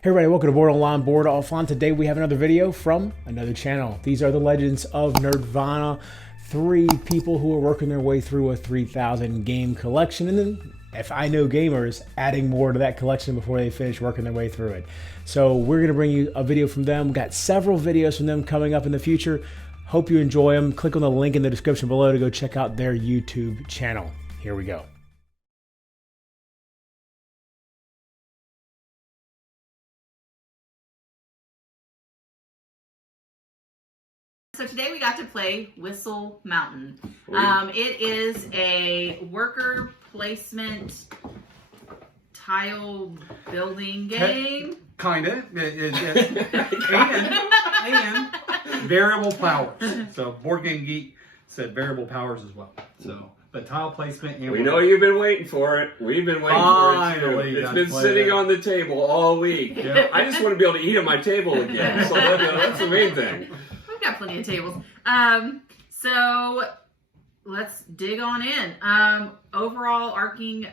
Hey everybody, welcome to Board Online, Board Offline. Today we have another video from another channel. These are the Legends of Nerdvana. 3 people who are working their way through a 3,000 game collection, and then, if I know gamers, adding more to that collection before they finish working their way through it. So we're going to bring you a video from them. We've got several videos from them coming up in the future. Hope you enjoy them. Click on the link in the description below to go check out their YouTube channel. Here we go. So today we got to play Whistle Mountain. It is a worker placement tile building game. Kinda. And variable powers. So Board Game Geek said variable powers as well. So, but tile placement. And we know you've been waiting for it. We've been waiting for it too. It's been sitting on the table all week. Yeah. I just want to be able to eat at my table again. So that's the main thing. We've got plenty of tables. So let's dig on in. Overall arcing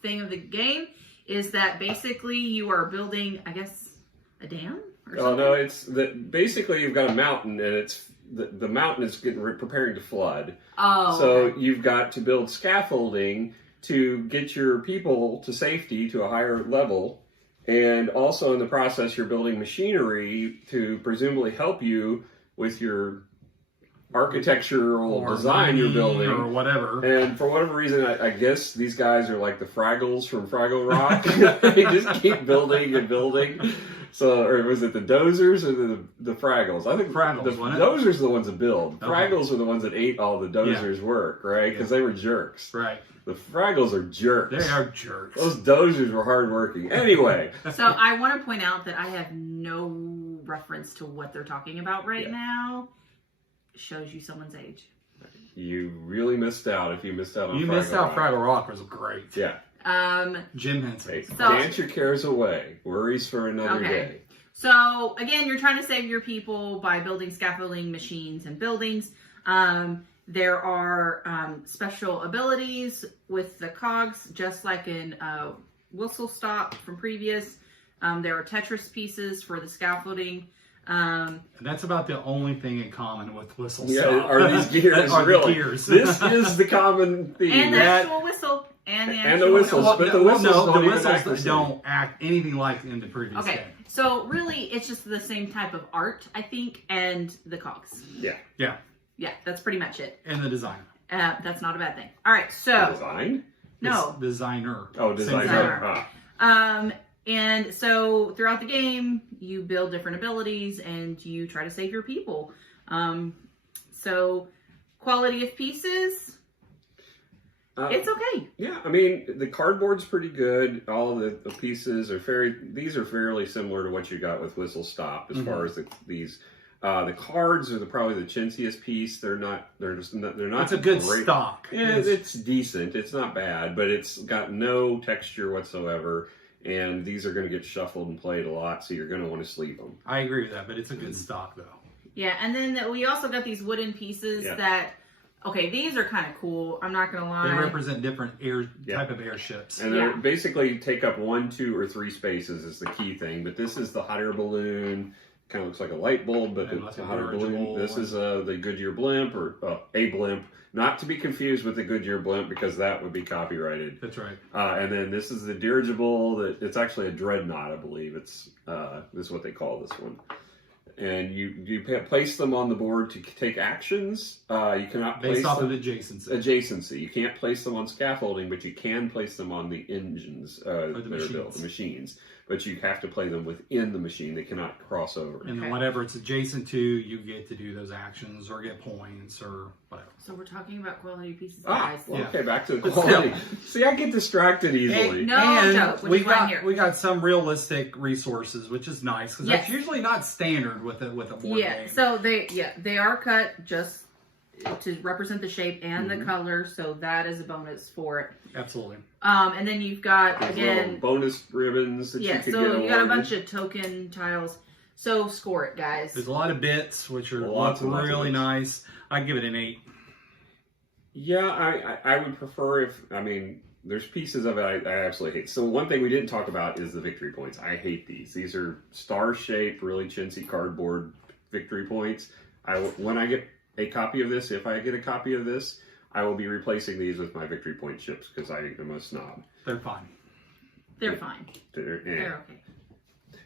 thing of the game is that basically you are building, I guess, a dam or something? Oh no, it's basically you've got a mountain and it's the mountain is preparing to flood. Oh. So okay. you've got to build scaffolding to get your people to safety to a higher level. And also in the process, you're building machinery to presumably help you with your architectural or design you're building. Or whatever. And for whatever reason, I guess these guys are like the Fraggles from Fraggle Rock. They just keep building and building. So, or was it the Dozers or the Fraggles? I think Fraggles, the Dozers are the ones that build. Okay. Fraggles are the ones that ate all the Dozers' work, right? Because they were jerks. Right. The Fraggles are jerks. They are jerks. Those Dozers were hardworking. Anyway. So I want to point out that I have no reference to what they're talking about right now. Shows you someone's age. You really missed out if you missed out on You Fraggle missed out. Rock. Fraggle Rock was great. Yeah. Jim Henson. Hey, dance your cares away. Worries for another day. So again, you're trying to save your people by building scaffolding machines and buildings. There are special abilities with the cogs, just like in Whistle Stop from previous. There are Tetris pieces for the scaffolding. And that's about the only thing in common with Whistle Stop. Yeah, are these gears really? Gears. This is the common theme. And the actual whistle. And the whistles. Well, but the whistles don't act anything like in the previous game. So really, it's just the same type of art, I think, and the cogs. Yeah. Yeah. Yeah, that's pretty much it. And the design. That's not a bad thing. All right, so... Design? No. Designer. Oh, designer. And so throughout the game, you build different abilities and you try to save your people. So quality of pieces, it's okay. Yeah, I mean, the cardboard's pretty good. All the pieces are these are fairly similar to what you got with Whistle Stop as far as these. The cards are probably the chintziest piece. They're not. It's a good stock. Yeah, it's decent. It's not bad, but it's got no texture whatsoever. And these are going to get shuffled and played a lot, so you're going to want to sleeve them. I agree with that, but it's a good stock though. Yeah, and then we also got these wooden pieces that. Okay, these are kind of cool. I'm not going to lie. They represent different type of airships. And they basically take up 1, 2, or 3 spaces is the key thing. But this is the hot air balloon. Kind of looks like a light bulb, but it's a hot air balloon. This is the Goodyear blimp, or a blimp. Not to be confused with the Goodyear blimp, because that would be copyrighted. That's right. And then this is the dirigible. It's actually a dreadnought, I believe. This is what they call this one. And you place them on the board to take actions. You cannot place based off them, of adjacency. Adjacency. You can't place them on scaffolding, but you can place them on the engines that are built, the machines. But you have to play them within the machine. They cannot cross over. And then whatever it's adjacent to, you get to do those actions or get points or whatever. So we're talking about quality pieces, guys. Okay, back to the quality. See, I get distracted easily. We got some realistic resources, which is nice because that's usually not standard with a board game. So they are cut just to represent the shape and the color, so that is a bonus for it. Absolutely. And then you've got again bonus ribbons that you could get. So you got a bunch of token tiles. So score it, guys. There's a lot of bits, which are really nice. I give it an 8. Yeah, I would prefer if, I mean, there's pieces of it I absolutely hate. So one thing we didn't talk about is the victory points. I hate these. These are star-shaped, really chintzy cardboard victory points. When I get a copy of this, if I get a copy of this, I will be replacing these with my victory point chips because I am a snob. They're fine. They're fine. They're okay.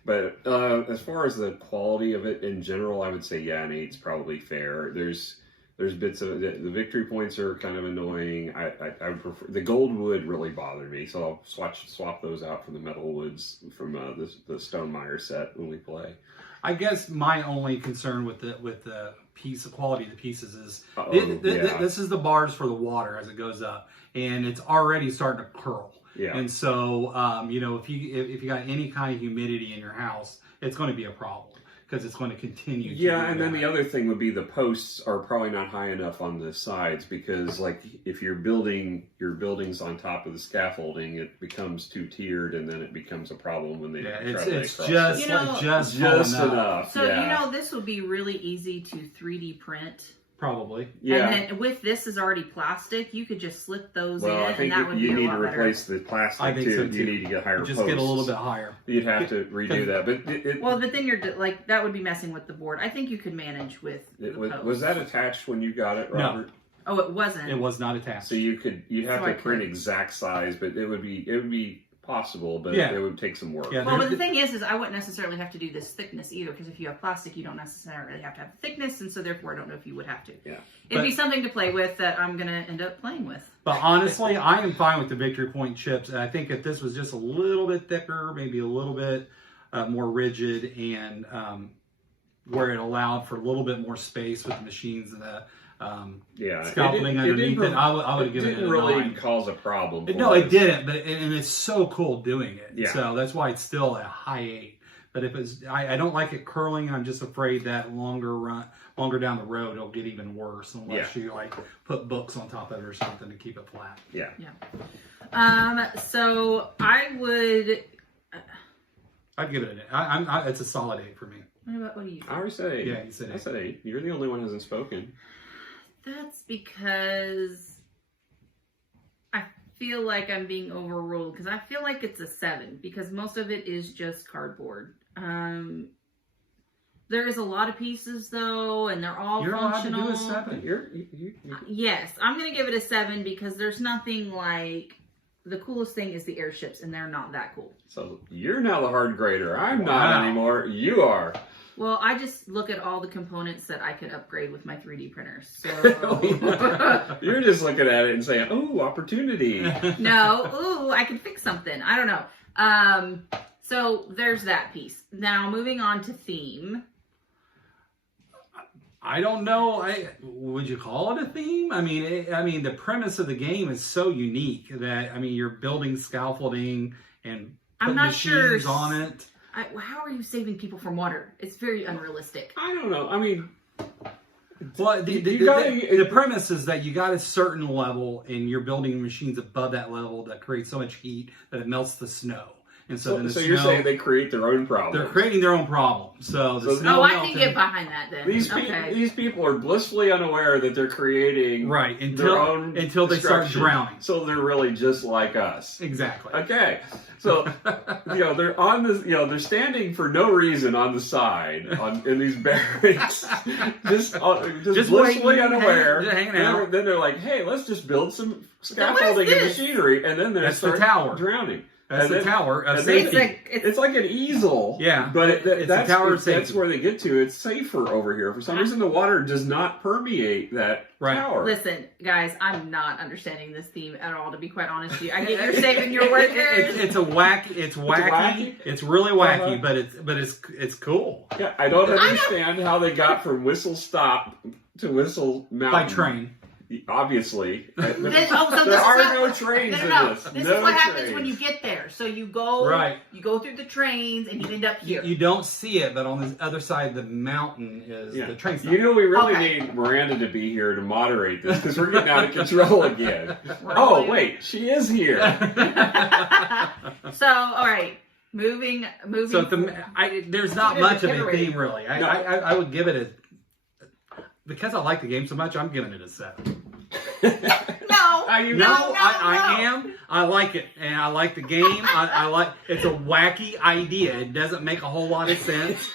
But as far as the quality of it in general, I would say, yeah, an 8's probably fair. There's bits of it. The victory points are kind of annoying. I would prefer, the gold wood really bothered me, so I'll swap those out for the metal woods from the Stonemaier set when we play. I guess my only concern with the piece, the quality of the pieces is this is the bars for the water as it goes up, and it's already starting to curl. Yeah. And so if you got any kind of humidity in your house, it's going to be a problem because it's going to continue. Yeah, and then the other thing would be the posts are probably not high enough on the sides because, like, if you're building your buildings on top of the scaffolding, it becomes too tiered, and then it becomes a problem when they try to lay across. Just enough. So this would be really easy to 3D print. Probably. Yeah. And then with this is already plastic, you could just slip those in, I think and that would be a lot better. You need to replace the plastic too. You need to get higher posts. Just get a little bit higher. You'd have to redo that, but then you're like that would be messing with the board. I think you could manage with. Was that attached when you got it, Robert? No. Oh, it wasn't. It was not attached. So you'd have to print exact size, but it would be possible, but it would take some work. Yeah, but the thing is I wouldn't necessarily have to do this thickness either, because if you have plastic, you don't necessarily have to have the thickness, and so therefore I don't know if you would have to. Yeah. It'd be something to play with that I'm going to end up playing with. But honestly, I am fine with the victory point chips. And I think if this was just a little bit thicker, maybe a little bit more rigid, and where it allowed for a little bit more space with the machines and the scaffolding underneath it, I would give it a 9. It didn't really cause a problem. No, it didn't, and it's so cool doing it. Yeah. So that's why it's still a high 8. But if it's, I don't like it curling. I'm just afraid that longer down the road, it'll get even worse unless you like put books on top of it or something to keep it flat. Yeah. Yeah. So I'd give it it's a solid 8 for me. What do you think? I already said 8. Yeah, you said 8. I said 8. You're the only one who hasn't spoken. That's because I feel like I'm being overruled, because I feel like it's a 7 because most of it is just cardboard. There is a lot of pieces though, and they're all functional. You're allowed to do a 7. Yes, I'm gonna give it a 7 because there's nothing like. The coolest thing is the airships, and they're not that cool. So you're now the hard grader. I'm not anymore. You are. Well, I just look at all the components that I could upgrade with my 3D printers. So you're just looking at it and saying, "Ooh, opportunity." No, ooh, I can fix something. I don't know. So there's that piece. Now moving on to theme. I don't know. Would you call it a theme? I mean, the premise of the game is so unique that you're building scaffolding and putting machines on it. How are you saving people from water? It's very unrealistic. I don't know. I mean, well, the premise is that you got a certain level, and you're building machines above that level that create so much heat that it melts the snow. And so you're saying they create their own problem. They're creating their own problem. So I can get behind that then. These people are blissfully unaware that they're creating until they start drowning. So they're really just like us. Exactly. Okay. So they're on this. They're standing for no reason on the side in these barracks, just blissfully unaware. Hanging out. Then they're like, "Hey, let's just build some scaffolding and machinery," and then they start drowning. That's the tower of safety. It's like an easel. Yeah. But it's a tower of safety. That's where they get to. It's safer over here. For some reason, the water does not permeate that tower. Listen, guys, I'm not understanding this theme at all, to be quite honest with you. I get you're saving your workers. It's wacky. It's really wacky, but it's cool. Yeah, I don't understand how they got from Whistle Stop to Whistle Mountain. By train. Obviously. There are no trains in this. This is what happens when you get there. So you go through the trains and you end up here. You don't see it, but on the other side of the mountain is the train stop. We really need Miranda to be here to moderate this, because we're getting out of control again. Oh, wait, she is here. So, all right. Moving. So there's not much of a theme, really. I would give it because I like the game so much, I'm giving it a 7. No. I am. I like it, and I like the game. I like. It's a wacky idea. It doesn't make a whole lot of sense,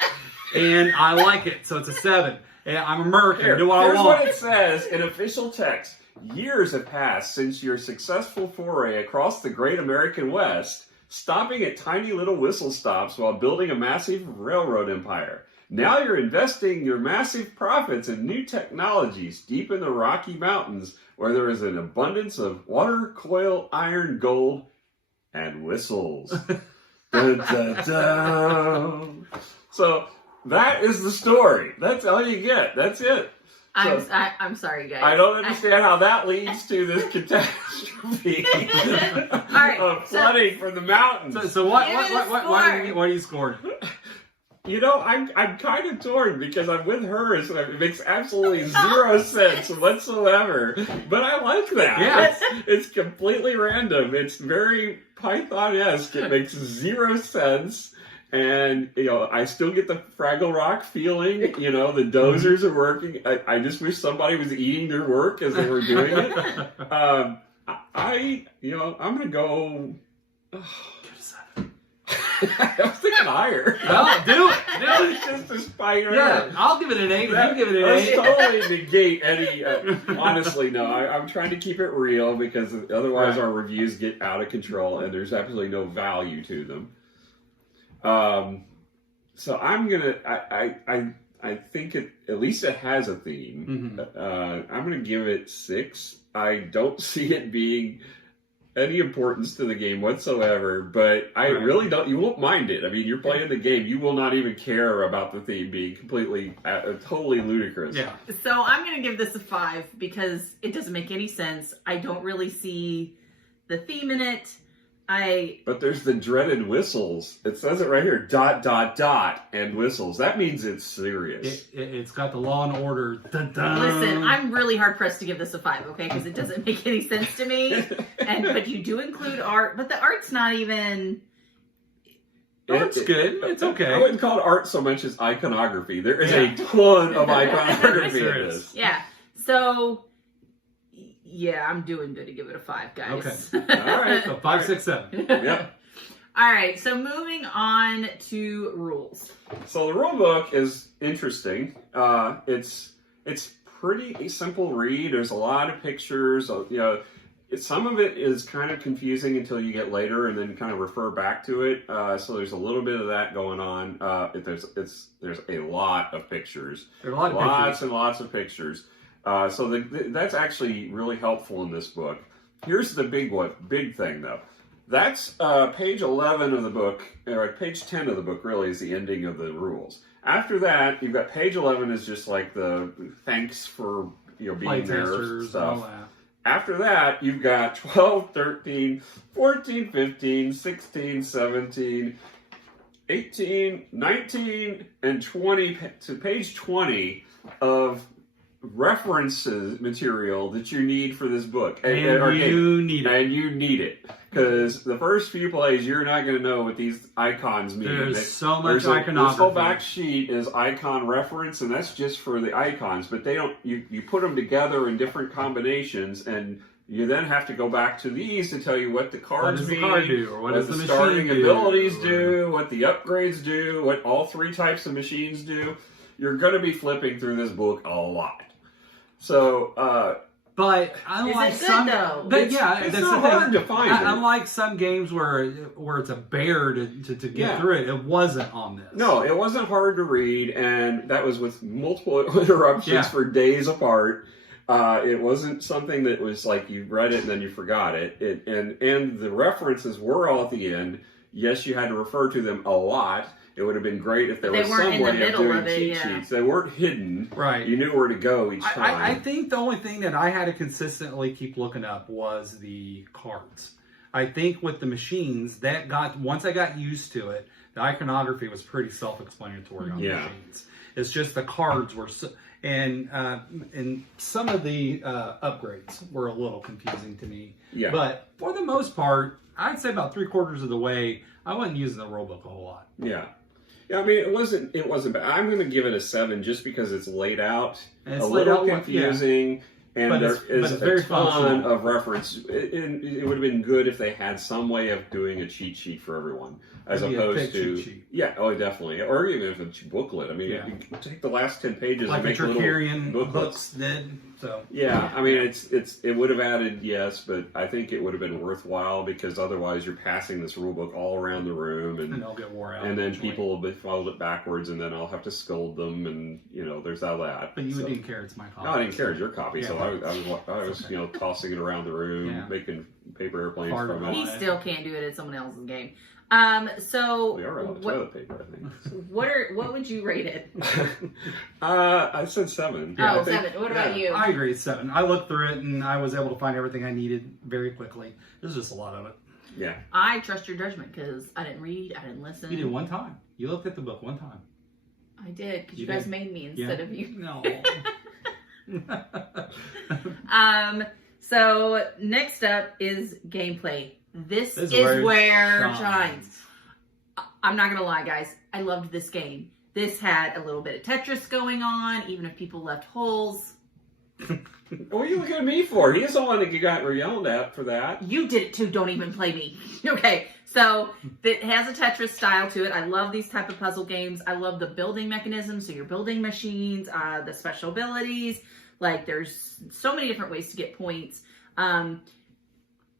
and I like it. So it's a 7. And I'm American. Here, Do what I here's want. what it says in official text. Years have passed since your successful foray across the great American West, stopping at tiny little whistle stops while building a massive railroad empire. Now you're investing your massive profits in new technologies deep in the Rocky Mountains, where there is an abundance of water, coal, iron, gold, and whistles. Dun, dun, dun. So that is the story. That's all you get. That's it. So, I'm sorry, guys. I don't understand how that leads to this catastrophe of flooding from the mountains. So what do you score? You know, I'm kind of torn because I'm with her, so it makes absolutely zero sense whatsoever. But I like that. Yeah. It's completely random. It's very Python-esque. It makes zero sense. And, you know, I still get the Fraggle Rock feeling. You know, the dozers are working. I just wish somebody was eating their work as they were doing it. I'm going to go... I was thinking higher. Well, do it. It's just a spider. Yeah, I'll give it an 8. You give it an 8. Totally negate any. Honestly, no. I'm trying to keep it real because otherwise our reviews get out of control and there's absolutely no value to them. So I'm gonna. I think at least it has a theme. Mm-hmm. I'm gonna give it 6. I don't see it being any importance to the game whatsoever, but I really don't. You won't mind it. I mean, you're playing the game. You will not even care about the theme being completely, totally ludicrous. Yeah. So I'm going to give this a 5 because it doesn't make any sense. I don't really see the theme in it. But there's the dreaded whistles. It says it right here, ... and whistles. That means it's serious. It's got the Law and Order. Dun, dun. Listen, I'm really hard pressed to give this a 5, okay? Because it doesn't make any sense to me. But you do include art, but the art's not even... Art's good. It's okay. I wouldn't call it art so much as iconography. There is a ton of iconography in this. Yeah. So... Yeah, I'm doing good to give it a 5, guys. Okay. All right. So 5, 6, 7. Yep. All right. So moving on to rules. So the rule book is interesting. It's pretty simple read. There's a lot of pictures. You know, some of it is kind of confusing until you get later, and then kind of refer back to it. So there's a little bit of that going on. There's a lot of pictures. There's a lot of lots and lots of pictures. So that's actually really helpful in this book. Here's the big thing though. That's page 11 of the book, or page 10 of the book really is the ending of the rules. After that, you've got page 11 is just like the thanks for being there stuff. After that, you've got 12, 13, 14, 15, 16, 17, 18, 19, and 20 to page 20 of references material that you need for this book. And you need it. Because the first few plays, you're not going to know what these icons mean. There's so much iconography. This whole back sheet is icon reference, and that's just for the icons. But they don't. You put them together in different combinations, and you then have to go back to these to tell you what the cards mean, what does the card do, or what does the starting machine abilities do, what the upgrades do, what all 3 types of machines do. You're going to be flipping through this book a lot. So, but unlike some, though? But it's that's not the thing. hard to find. Unlike some games where it's a bear to get through it, it wasn't on this. No, it wasn't hard to read, and that was with multiple interruptions for days apart. It wasn't something that was like you read it and then you forgot it. And the references were all at the end. Yes, you had to refer to them a lot. It would have been great if there was some way of doing cheat sheets. They weren't hidden. Right. You knew where to go each time. I think the only thing that I had to consistently keep looking up was the cards. I think with the machines, once I got used to it, the iconography was pretty self-explanatory on the machines. It's just the cards were... And some of the upgrades were a little confusing to me. Yeah. But for the most part, I'd say about 3/4 of the way, I wasn't using the rulebook a whole lot. Yeah. Yeah, I mean, it wasn't bad. I'm going to give it a 7 just because it's laid out. And it's a little confusing. And there is it's very a ton functional. of reference. It would have been good if they had some way of doing a cheat sheet for everyone, as Maybe a opposed fake to cheat sheet. yeah, oh definitely, or even if it's a booklet. I mean, Yeah. you can take the last 10 pages Like and the make little Terrarian booklets. books did. So Yeah, I mean, it would have added, yes, but I think it would have been worthwhile because otherwise you're passing this rule book all around the room and and they'll get wore out. then eventually. people will be followed it backwards and then I'll have to scold them and, there's all that. But you So- didn't care. It's my copy. No, I didn't care. It's your copy, so Yeah. I was tossing it around the room, Yeah. making paper airplanes Fart from on it. He it. still can't do it at someone else's game. So We are out of what, toilet paper, I think. what would you rate it? I said 7. Yeah, Oh, 7. What about you? I agree. 7. I looked through it and I was able to find everything I needed very quickly. There's just a lot of it. Yeah. I trust your judgment because I didn't read, I didn't listen. You did one time. You looked at the book one time. I did because you You guys did. made me instead Yeah. of you. No. So next up is gameplay. This This is is where it shines. I'm not gonna lie, guys. I loved this game. This had a little bit of Tetris going on, even if people left holes. What are you looking at me for? He's the one that you got yelled at for that. You did it too. Don't even play me. Okay, so it has a Tetris style to it. I love these type of puzzle games. I love the building mechanisms. So you're building machines, the special abilities. Like there's so many different ways to get points.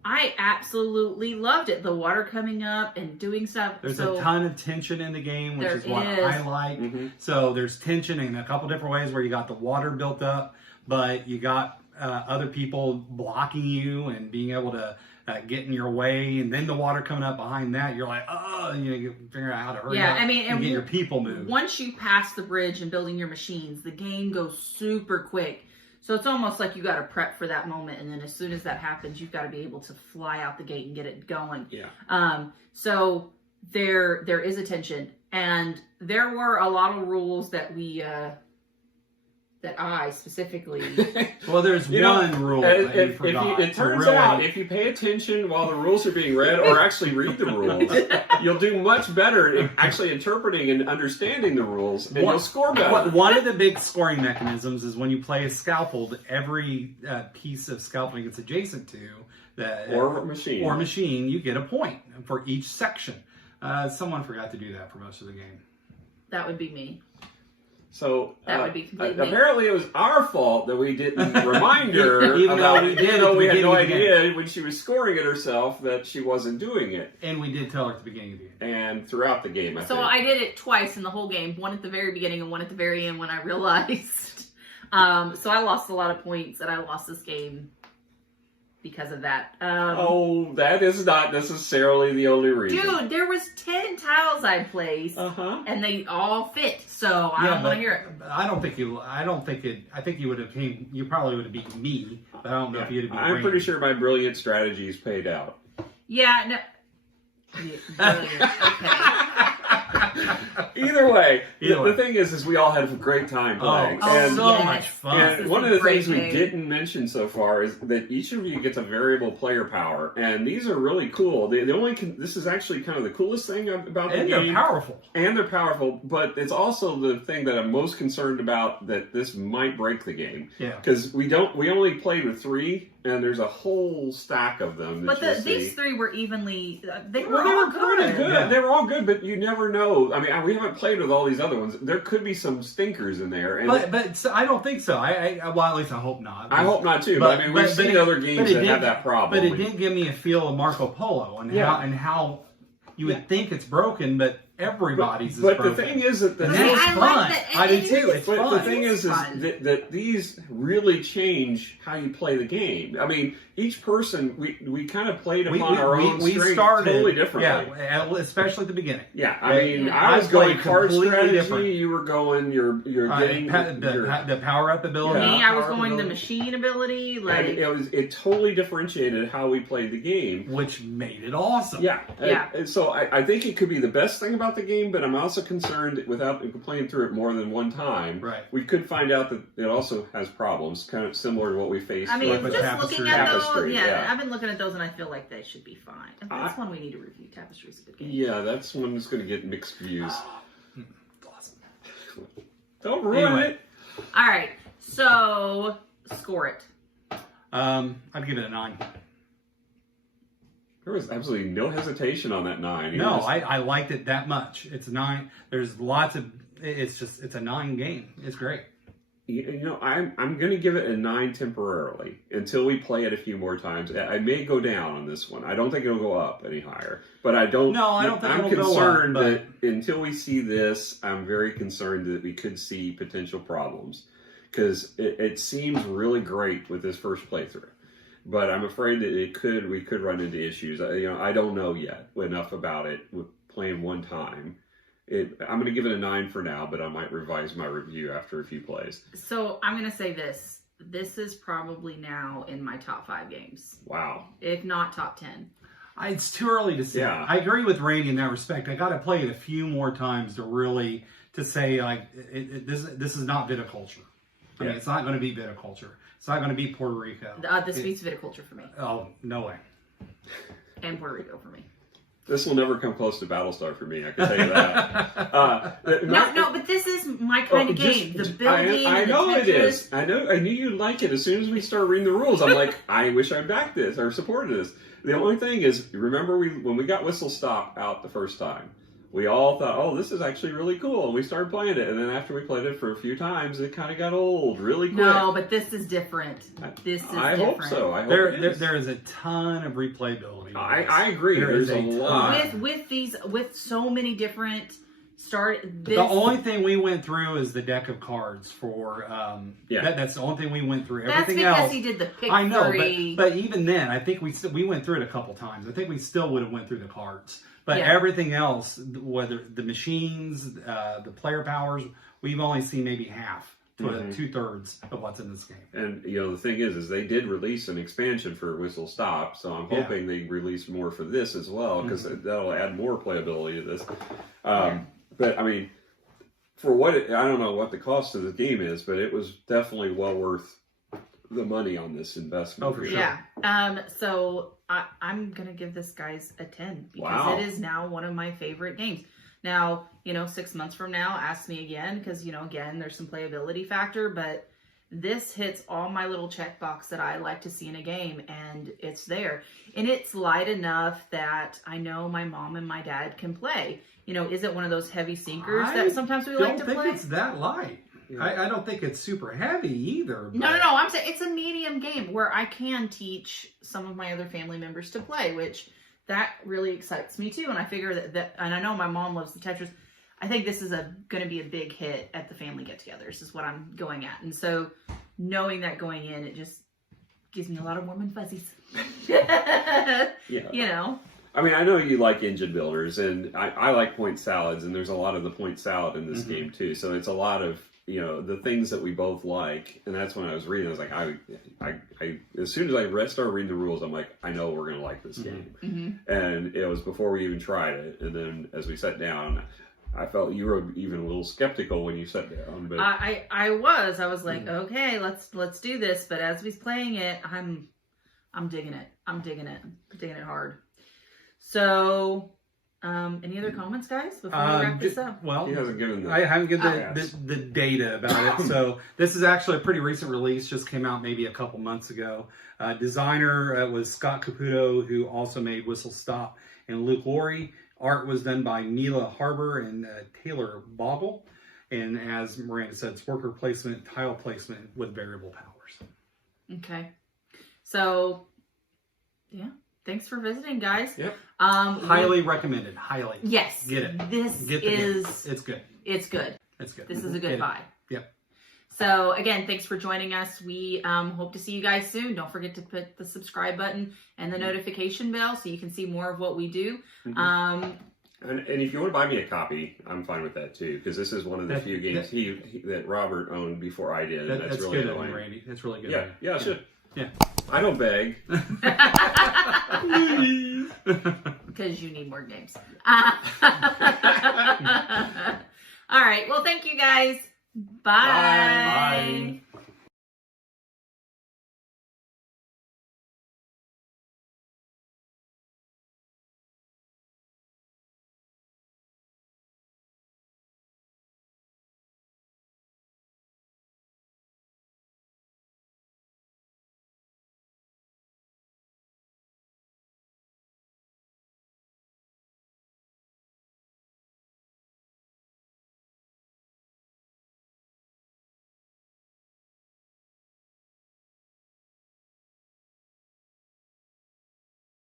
I absolutely loved it. The water coming up and doing stuff. There's so, a ton of tension in the game, which There is what is. I like. Mm-hmm. So there's tension in a couple different ways where you got the water built up, but you got other people blocking you and being able to get in your way, and then the water coming up behind that, you're like, oh, you figure out how to hurry Yeah, up I mean, and and get your people moved. once you pass the bridge and building your machines, the game goes super quick. So it's almost like you got to prep for that moment, and then as soon as that happens, you've got to be able to fly out the gate and get it going. Yeah. So there is a tension, and there were a lot of rules that we that I specifically. Well, there's one rule that you forgot. It turns out if you pay attention while the rules are being read, or actually read the rules, you'll do much better in actually interpreting and understanding the rules, and you'll score better. One of the big scoring mechanisms is when you play a scaffold, every piece of scaffolding it's adjacent to that Or machine, you get a point for each section. Someone forgot to do that for most of the game. That would be me. So That would be completely. apparently it was our fault that we didn't remind her, Even though about we it, did even at though the we had no beginning of the idea when she was scoring it herself that she wasn't doing it. And we did tell her at the beginning of the game. And throughout the game, I So think. I did it twice in the whole game. One at the very beginning and one at the very end when I realized. So I lost a lot of points, and I lost this game because of that. That is not necessarily the only reason. Dude, there was 10 tiles I placed, and they all fit. So I don't want to hear it. I don't think you. I think you would have came. You probably would have beaten me, but I don't know if you'd have beaten. I'm pretty sure my brilliant strategies paid out. Yeah, no. Yeah, brilliant. Okay. Either way, Either the way. thing is we all had a great time playing. Oh, so yes. much fun. This And is one a of the great things we game. didn't mention so far is that each of you gets a variable player power, and these are really cool. This is actually kind of the coolest thing about the And game. they're powerful. And they're powerful, but it's also the thing that I'm most concerned about, that this might break the game. Yeah. Because we only played with 3, and there's a whole stack of them. But that you'll these see. 3 were evenly. They were Well, they all were pretty good. Yeah. They were all good, but you never know. I mean, we haven't played with all these other ones. There could be some stinkers in there. And But so I don't think so. Well, at least I hope not. I hope not too. But I mean, we've seen other games that have that problem. But it did give me a feel of Marco Polo and how you would think it's broken, but everybody's is But broken. the thing is that And See, that's I fun. like that. I do It too. is It's But fun. the thing is fun. that these really change how you play the game. I mean, each person, we kind of played upon our own strength totally differently. Yeah, especially at the beginning. Yeah, I mean, Yeah. I was I going played card completely strategy. different. You were going, you're getting The power-up ability. Yeah. Me, I was power-up going the ability, machine ability. and Like, it totally differentiated how we played the game. which made it awesome. Yeah, Yeah. And so I think it could be the best thing about the game, but I'm also concerned, without playing through it more than one time, Right. we could find out that it also has problems, kind of similar to what we faced. I mean, with Like just Tapestry. looking at those, Tapestry, yeah. I've been looking at those and I feel like they should be fine. That's one we need to review. Tapestry's a good game. Yeah, that's one that's going to get mixed views. Awesome. Don't ruin Anyway. it. All right, so score it. I'd give it a 9. There was absolutely no hesitation on that 9. No, I liked it that much. It's a 9. There's lots of. It's a 9 game. It's great. I'm going to give it a 9 temporarily until we play it a few more times. I may go down on this one. I don't think it'll go up any higher. But I don't. No, I don't think I'm it'll concerned go up, that until we see this, I'm very concerned that we could see potential problems because it seems really great with this first playthrough. But I'm afraid that we could run into issues. I don't know yet enough about it with playing one time. I'm going to give it a 9 for now, but I might revise my review after a few plays. So I'm going to say this. This is probably now in my top 5 games. Wow. If not top 10. It's too early to say. Yeah. I agree with Randy in that respect. I got to play it a few more times to say like this is not viticulture. I mean, it's not going to be viticulture. It's not going to be Puerto Rico. This beats viticulture for me. Oh, no way. And Puerto Rico for me. This will never come close to Battlestar for me, I can tell you that. No, but this is my kind of game. The building, I know the it is. I knew you'd like it. As soon as we start reading the rules, I'm like, I wish I backed this or supported this. The only thing is, remember when we got Whistle Stop out the first time, we all thought, oh, this is actually really cool. And we started playing it. And then after we played it for a few times, it kind of got old really quick. No, but this is different. I hope so. I hope there is a ton of replayability. I agree. There's a lot. With so many different the only thing we went through is the deck of cards for that's the only thing we went through. Everything that's because else he did the pick I know, 3. but even then, I think we went through it a couple times. I think we still would have went through the cards. But everything else, whether the machines, the player powers, we've only seen maybe half to 2/3 of what's in this game. And the thing is they did release an expansion for Whistle Stop, so I'm hoping they release more for this as well because that'll add more playability to this. But I mean, for what I don't know what the cost of the game is, but it was definitely well worth the money on this investment. Oh, for sure. Yeah. So I'm gonna give this guys a 10 because it is now one of my favorite games. Now, 6 months from now, ask me again because again, there's some playability factor, but this hits all my little checkbox that I like to see in a game, and it's there. And it's light enough that I know my mom and my dad can play. Is it one of those heavy sinkers that sometimes we like to play? I don't think it's that light. Yeah. I don't think it's super heavy either. But... No. I'm saying it's a medium game where I can teach some of my other family members to play, which that really excites me too. And I figure that and I know my mom loves the Tetris. I think this is going to be a big hit at the family get-togethers is what I'm going at. And so knowing that going in, it just gives me a lot of warm and fuzzies. I mean, I know you like engine builders, and I like point salads, and there's a lot of the point salad in this game too. So it's a lot of the things that we both like, and that's when I was reading. I was like, I as soon as I started reading the rules, I'm like, I know we're gonna like this game, and it was before we even tried it. And then as we sat down, I felt you were even a little skeptical when you sat down. But I was like, okay, let's do this. But as we're playing it, I'm digging it. I'm digging it hard. So, any other comments, guys, before we wrap this up? Well, he hasn't given I haven't given the data about it. So this is actually a pretty recent release. Just came out maybe a couple months ago. Designer was Scott Caputo, who also made Whistle Stop, and Luke Laurie. Art was done by Neela Harbour and Taylor Bogle. And as Miranda said, it's worker placement, tile placement with variable powers. Okay. So, thanks for visiting, guys. Yep. Highly recommended. Highly. Yes. Get it. It's good. It's good. This is a good buy. Yep. So again, thanks for joining us. We hope to see you guys soon. Don't forget to put the subscribe button and the notification bell so you can see more of what we do. And if you want to buy me a copy, I'm fine with that too, because this is one of the few games that Robert owned before I did. And that's really good, Randy. That's really good. Yeah, I should. Yeah. I don't beg. Because you need more games. All right. Well, thank you guys. Bye. Bye.